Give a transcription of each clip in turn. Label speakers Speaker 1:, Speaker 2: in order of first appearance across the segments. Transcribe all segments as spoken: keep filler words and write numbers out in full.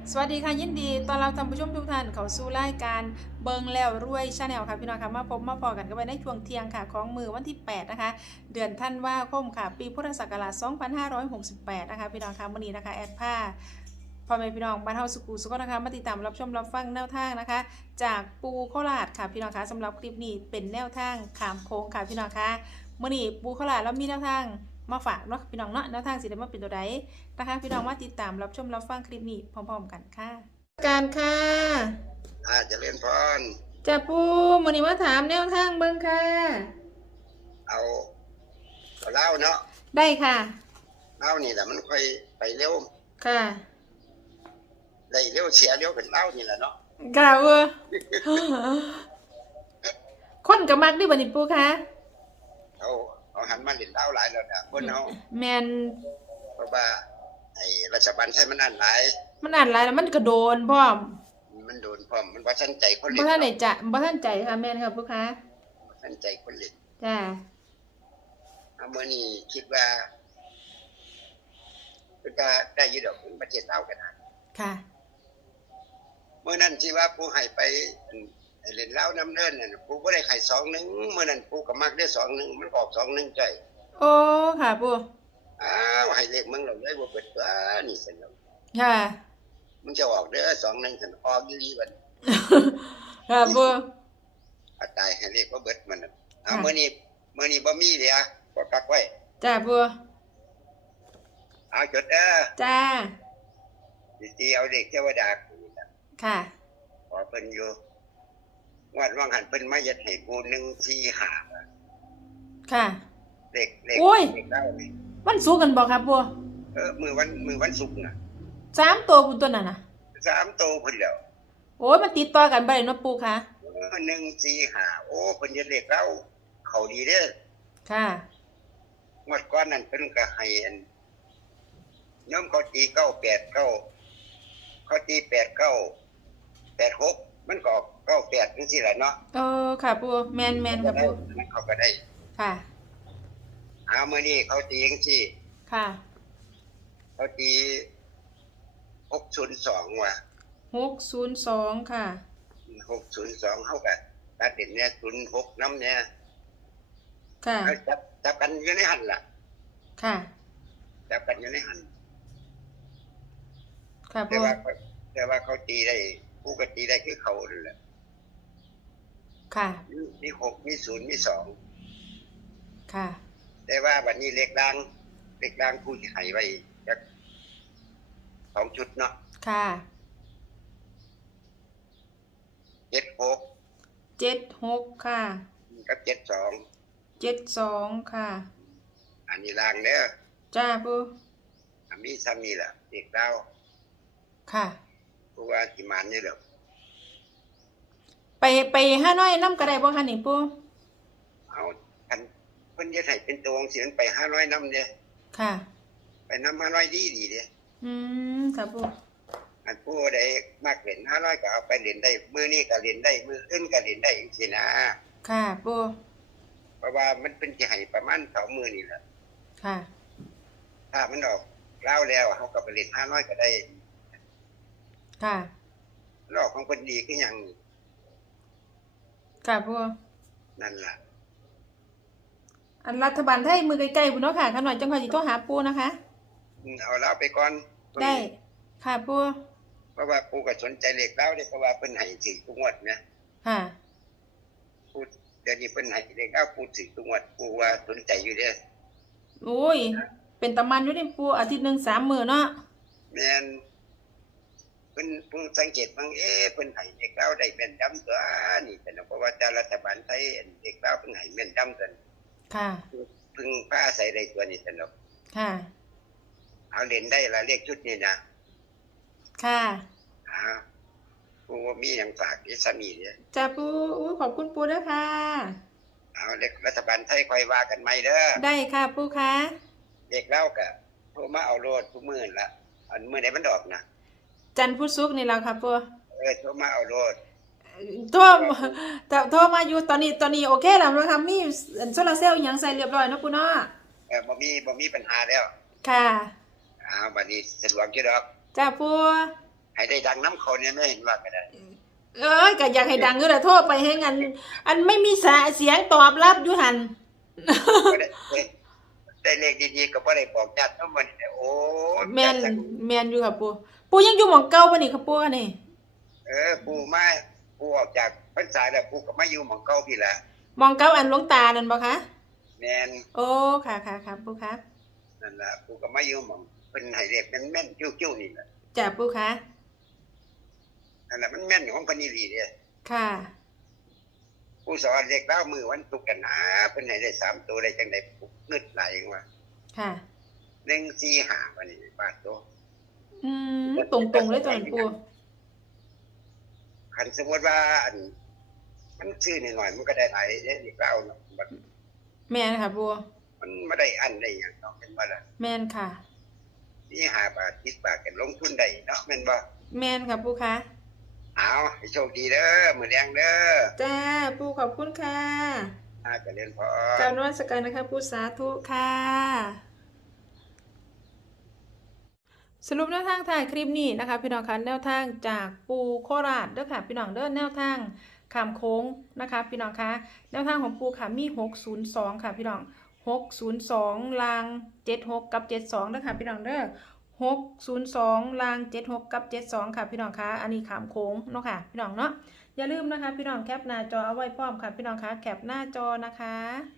Speaker 1: สวัสดีค่ะยินดีตอนเราท่านผู้ชมทุกท่านเข้าสู่รายการเบิงแล้วรวยชาแนลค่ะพี่น้องค่ะมาพบมาพอกันกันไปในช่วงเที่ยงค่ะของมือวันที่แปดนะคะเดือนธันวาคมค่ะปีพุทธศักราชสองพันห้าร้อยหกสิบแปดนะคะพี่น้องค่ะวันนี้นะคะแอดผ้าพ่อแม่พี่น้องบ้านเฮาสุขุสุขนะคะมาติดตามรับชมรับฟังแนวทางนะคะ จากปูโคราชค่ะพี่น้องคะสำหรับคลิปนี้เป็นแนวทางขามโค้งค่ะพี่น้องคะมื่อนี้ปูโคราชแล้วมีแนวทางมาฝากเนาะพี่น้องเนาะแนวทางสิได้มาเป็นตัวใดนะคะพี่น้องมาติดตามรับชมรับฟังคลิปนี้พร้อมๆกันค่ะการค่ะ
Speaker 2: อาจจะเล่นพร
Speaker 1: จะปูมื่อนี้มาถามแนวทางเบิ่งค่ะ
Speaker 2: เอาเอาเล่าเนาะ
Speaker 1: ได้ค่ะ
Speaker 2: เล่านี่แหละมันค่อยไปเร็ว
Speaker 1: ค่ะ
Speaker 2: ได้เร็วเสียเร็วเป็นเล่านี่แหละเนาะ
Speaker 1: ค่ะเออคนกับมักดิบัดนี้ปูค่ะ
Speaker 2: เอาเอาหันมาเล่นเล่าหลายแล้วนะบนเอา
Speaker 1: แมน
Speaker 2: เพราะว่าไอ้รัฐบาลไทยมันอ่านหลาย
Speaker 1: มันอ่านหลายแล้วมันกระโดนพร้อม
Speaker 2: มันโดนพร้อมมันว่าท่านใจคนเล่น
Speaker 1: บ่ท่านไหนจะบ่ท่านใจค่ะแม่นค่ะปูค่ะ
Speaker 2: ท่านใจคนเล่น
Speaker 1: จ้า
Speaker 2: เอาเมื่อนี้คิดว่าก็ได้ยืดออกเป็นประเทศเรากันนะ
Speaker 1: ค่ะ
Speaker 2: เมื่อนั้นที่ว่าผู้ให้ไปเล่นเล่าน้ำเนินน่ะผู้ก็ได้ไข่สองหนึ่งเมื่อนั้นผู้ก็มักได้สองหนึ่งมันออกสองหนึ่งใจ
Speaker 1: โอ้ค่ะปู
Speaker 2: อ้าวให้เลขมึงเราเลยว่าเปิดตัวนี่สินะ
Speaker 1: ค่ะ
Speaker 2: มึงจะออกเด้อสองหนึ่งสันออกยี่ลีวัน
Speaker 1: ค่ะปู
Speaker 2: อาตายให้เลขว่าเบิดมันเอาเมื่อนี้เมื่อนี้บ่มีเลยอ่ะก็กักไว้
Speaker 1: จ้าปู
Speaker 2: เอาจดเด้อ
Speaker 1: จ้า
Speaker 2: ตีเอาเด็กเทวดา
Speaker 1: ค่ะ
Speaker 2: ขอเพิ่นอยู่วัดวังหันเพิ่นมายัดให้กูหนึ่งสี่ห้า
Speaker 1: ค่ะ
Speaker 2: เด็กเด็กเด็กเล่านี่
Speaker 1: วันศุกร์กันบอกครับปู
Speaker 2: เออมือวันมือวันศุกร์น่ะ
Speaker 1: สามตัวปูตัวนั้นน่ะ
Speaker 2: สามตัวเพิ่นแล้ว
Speaker 1: โอ้ยมันติดต่อกันบ่ได้เนาะปูค่ะ
Speaker 2: หนึ่งสี่ห้าโอ้เพิ่นยัดเด็กเล่าเขาดีเด้อ
Speaker 1: ค่ะ
Speaker 2: งวดก่อนนั้นเพิ่นก็ให้อันย่อมเขาตีเก้าแปดเก้าเขาตีแปดเก้าแปดหกมันก็เก้าแปดนี่สิแหละเนาะ
Speaker 1: เออค่ะปูแมนแมนค่ะปู
Speaker 2: มันเขาก็ได้
Speaker 1: ค่ะ
Speaker 2: เอาเมื่อนี้เขาตีอย่างที่
Speaker 1: ค่ะ
Speaker 2: เขาตีหกศูนย์สองว่ะ
Speaker 1: หกศูนย์สองค่ะ
Speaker 2: หกศูนย์สองเขากันตัดเด่นเนี่ยศูนย์หกน้ำเนี่ย
Speaker 1: ค่ะ
Speaker 2: จับจับกันอยู่ในหันล่ะ
Speaker 1: ค่ะ
Speaker 2: จับกันอยู่ในหัน
Speaker 1: ค่ะ
Speaker 2: แต่ว่าแต่ว่าเขาตีได้ผู้ก็ตีได้คือเขาเลยแหละ
Speaker 1: ค่ะ
Speaker 2: มีหกมีศูนย์มีสอง
Speaker 1: ค่ะ
Speaker 2: แต่ว่าวันนี้เล็กดังเล็กดังผู้ที่ให้ไว้จากสองชุดเนาะ
Speaker 1: ค่ะ
Speaker 2: เจ็ดหก
Speaker 1: เจ็ดหกค่ะ
Speaker 2: กับเจ็ดสอง
Speaker 1: เจ็ดสองค่ะ
Speaker 2: อันนี้ลางเด้อ
Speaker 1: จ้าปู
Speaker 2: อันนี้ซ้ำนี่แหละเด็กดาว
Speaker 1: ค่ะ
Speaker 2: เพราะว่าที่มันนี่แหละ
Speaker 1: ไปไปห้าน้อยน้ำกระไดบ่คะนี่ปู
Speaker 2: เอาคันเพิ่นจะให้เป็นตัวของเสียนไปห้าร้อยน้ำเนี่ย
Speaker 1: ค่ะ
Speaker 2: ไปน้ำห้าร้อยดีดีเด้
Speaker 1: อืมค่ะปู
Speaker 2: อันผู้ใดมากเล่นห้าร้อยก็เอาไปเล่นได้มือนี้ก็เล่นได้มืออื่นก็เล่นได้อย่างนี้นะ
Speaker 1: ค่ะปู
Speaker 2: เพราะว่ามันเป็นจะให้ประมาณสองมือนี่แหละ
Speaker 1: ค่ะ
Speaker 2: ถ้ามันออกเล่าแล้วเขาก็ไปเล่นห้าร้อยก็ได้
Speaker 1: ค่ะ
Speaker 2: ลอกของคนดีก็ยัง
Speaker 1: ค่ะปู
Speaker 2: นั่นแหละ
Speaker 1: อันรัฐบาลไทยมือใกล้ๆปูเนาะค่ะขน่อยจังหวัดจิโตหาปูนะคะ
Speaker 2: เอาเล่าไปก่อน
Speaker 1: ได้ค่ะปู
Speaker 2: เพราะว่าปูก็สนใจเล็กเล่าเลยเพราะว่าเป็นไห้สี่ทุกงวดนะ
Speaker 1: ค่ะ
Speaker 2: ปูเดี๋ยวนี้เป็นไห้เล็กเล่าปูสี่ทุกงวดปูว่าสนใจอยู่เด้อ
Speaker 1: โอ้ยเป็นตะมันอยู่ในปูอาทิตย์หนึ่งสามมื้อเนาะ
Speaker 2: แม่นเพิ่นเพิ่งสังเกตบางเอ๊ะเพิ่นให้เด็กเล่าได้แม่นดำตัวนี่แต่เพราะว่าแต่รัฐบาลไทยเด็กเล่าเพิ่นให้แม่นดำกัน
Speaker 1: ค่ะ
Speaker 2: เพิ่งผ้าใส่ได้ตัวนี้แต่เนาะ
Speaker 1: ค่ะ
Speaker 2: เอาเล่นได้ละเลขชุดนี้นะ
Speaker 1: ค่ะ
Speaker 2: อ่าปูมีหยังฝากอีสามีเด้อ
Speaker 1: จ้าปูอู้ขอบคุณปูด้วยค่ะ
Speaker 2: เอาเด็กรัฐบาลไทยคอยว่ากันใหม่เด้อ
Speaker 1: ได้ค่ะปูค่ะ
Speaker 2: เด็กเล่าก็โทรมาเอาโลดทุกมื้อละอันมื้อใดมันดอกนะ
Speaker 1: จันทร์พุธศุกร์นี่แล้วค่ะปู
Speaker 2: เออโทรมาเอาโลด
Speaker 1: โทรแต่โทรมาอยู่ตอนนี้ตอนนี้โอเคแล้วเราทำมีโซลาร์เซลล์ยังใส่เรียบร้อยนะปูเนาะ
Speaker 2: เออบ่มีบ่มีปัญหาแล้ว
Speaker 1: ค่ะ
Speaker 2: อ้าวบัดนี้สะดวกอยู่ดอก
Speaker 1: จ้าปู
Speaker 2: อให้ได้ดังน้ำเขาเนี่ยไม่เห็นว่าก็ได้
Speaker 1: เอ้ยก็อยากให้ดังอยู่แหละโทรไปให้งันอันไม่มีสาเสียงตอบรับอยู่หัน
Speaker 2: ก็ได้ได้ได้เลขดีๆก็บ่ได้บอกญาติโยมมันเนี่ยโอ้ย
Speaker 1: แมนแมนอยู่ค่ะปูปูยังอยู่หม่องเก่าปะนี่ค่ะปูอันนี้
Speaker 2: เออปู่มาปู่ออกจากพรรษาแล้วปู่ก็มาอยู่หม่องเก่าพี่ละ
Speaker 1: หม่องเก่าอันหลวงตานั่นบ่คะ
Speaker 2: แม่น
Speaker 1: โอ้ค่ะค่ะค่ะปูคะ
Speaker 2: นั่นล่ะปู่ก็มาอยู่หม่องเพิ่นให้เลขแม่นๆจิ้วๆนี่แหละ
Speaker 1: จ้ะปูคะ
Speaker 2: นั่นล่ะมันแม่นของเพิ่นอีหลีเด้
Speaker 1: ค่ะ
Speaker 2: ปู่สอนเลขดาวมือวันศุกร์กันหาเพิ่นให้ได้สามตัวได้จังได๋ปู่งึดหลายจังว่า
Speaker 1: ค่ะ
Speaker 2: หนึ่ง สี่ ห้าวันนี้บาทโต
Speaker 1: อืมตรงตรงๆเลยตัวนั้นปู
Speaker 2: คันสมมุติว่าอันมันชื่อนิดหน่อยมันก็ได้หลายเด้เลขดาวเนาะบัด
Speaker 1: แมนค่ะปู
Speaker 2: มันบ่ได้อันได้หยังเนาะเป็นบ่ล่ะ
Speaker 1: แมนค่ะ
Speaker 2: สี่ ห้าบาทสิบบาทก็ลงทุนได้เนาะแม่นบ่
Speaker 1: แมนค่ะปูคะ
Speaker 2: เอาให้โชคดีเด้อมื้อแลงเด้อ
Speaker 1: จ้าปูขอบคุณค่ะ
Speaker 2: อาเจริญพ
Speaker 1: กราบ
Speaker 2: ร
Speaker 1: นมัสการนะคะปูสาธุค่ะ สรุปแนวทางถ่ายคลิปนี้นะคะพี่น้องคะแนวทางจากปูโคราชเด้อค่ะพี่น้องเด้อแนวทางขามโค้งนะคะพี่น้องคะแนวทางของปูค่ะมีหกศูนย์สองค่ะพี่น้องหกศูนย์สองลางเจ็ดหกกับเจ็ดสองเด้อค่ะพี่น้องเด้อหกศูนย์สองลางเจ็ดหกกับเจ็ดสองค่ะพี่น้องคะอันนี้ขามโค้งเนาะค่ะพี่น้องเนาะอย่าลืมนะคะพี่น้องแคปหน้าจอเอาไว้พร้อมค่ะพี่น้องคะแคปหน้าจอนะคะ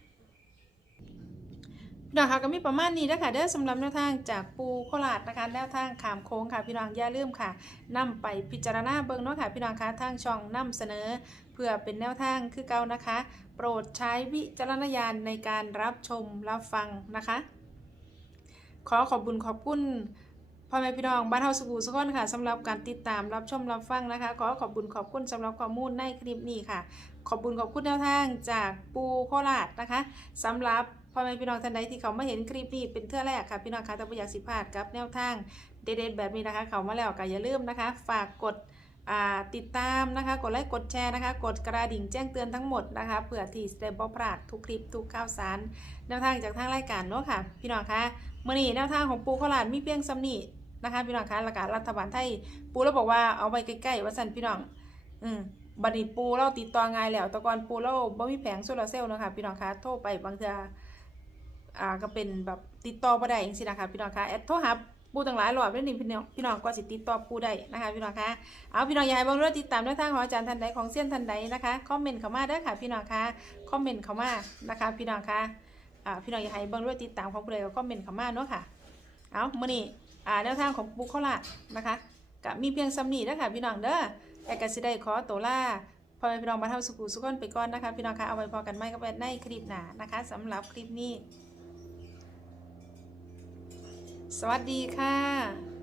Speaker 1: พี่น้องคะก็มีประมาณนี้นะคะเด้อสำหรับแนวทางจากปูโคราชนะคะแนวทางขามโค้งค่ะพี่น้องอย่าลืมค่ะนำไปพิจารณาเบิ่งเนาะค่ะพี่น้องคะทางช่องนำเสนอเพื่อเป็นแนวทางคือเก่านะคะ โปรดใช้วิจารณญาณในการรับชมรับฟังนะคะ ขอขอบคุณขอบคุณพ่อแม่พี่น้องบ้านเฮาสุขุสุขคนค่ะสำหรับการติดตามรับชมรับฟังนะคะขอขอบคุณขอบคุณสำหรับข้อมูลในคลิปนี้ค่ะ ขอบคุณขอบคุณแนวทางจากปูโคราชนะคะสำหรับพ่อแม่พี่น้องท่านใดที่เขามาเห็นคลิปนี้เป็นเทื่อแรกค่ะพี่น้องคะถ้าบ่อยากสิพลาดกับแนวทางเด็ดๆแบบนี้นะคะเขามาแล้วก็อย่าลืมนะคะ ฝากกดติดตามนะคะกดไลค์กดแชร์นะคะกดกระดิ่งแจ้งเตือนทั้งหมดนะคะเพื่อที่จะได้บ่พลาดทุกคลิปทุกข่าวสารแนวทางจากทางรายการเนาะค่ะพี่น้องคะมื้อนี้แนวทางของปูโคราชมีเพียงซ้ำนี้นะคะพี่น้องคะแล้วก็รัฐบาลไทยปูแล้วบอกว่าเอาไว้ใกล้ๆว่าสั่นพี่น้องอืมบัดนี้ปูเราติดต่อง่ายแล้วแต่ก่อนปูเราบ่มีแผงโซลาร์เซลล์เนาะค่ะพี่น้องคะโทรไปบางเทื่ออ่าก็เป็นแบบติดต่อบ่ได้จังซี่นะคะพี่น้องคะแอดโทรหาปูตั้งหลายรอบแล้วนี่พี่น้องพี่น้องก็สิติดต่อปูได้นะคะพี่น้องคะเอาพี่น้องอย่าให้เบิ่งเรื่องติดตามแนวทางของอาจารย์ท่านใดของเซียนท่านใดนะคะคอมเมนต์เข้ามาเด้อค่ะพี่น้องคะคอมเมนต์เข้ามานะคะพี่น้องคะอ่าพี่น้องอย่าให้เบิ่งเรื่องติดตามของผู้ใดก็คอมเมนต์เข้ามาเนาะค่ะเอามื้อนี้อ่าแนวทางของปูโคราชนะคะก็มีเพียงซ้ำนี้เด้อค่ะพี่น้องเด้อแต่ก็สิได้ขอตัวลาพ่อแม่พี่น้องบ้านเฮาสุขุสุขคนไปก่อนนะคะพี่น้องคะเอาไว้พอกันใหม่ก็เป็นในคลิปหน้านะคะสำหรับคลิปนี้สวัสดีค่ะ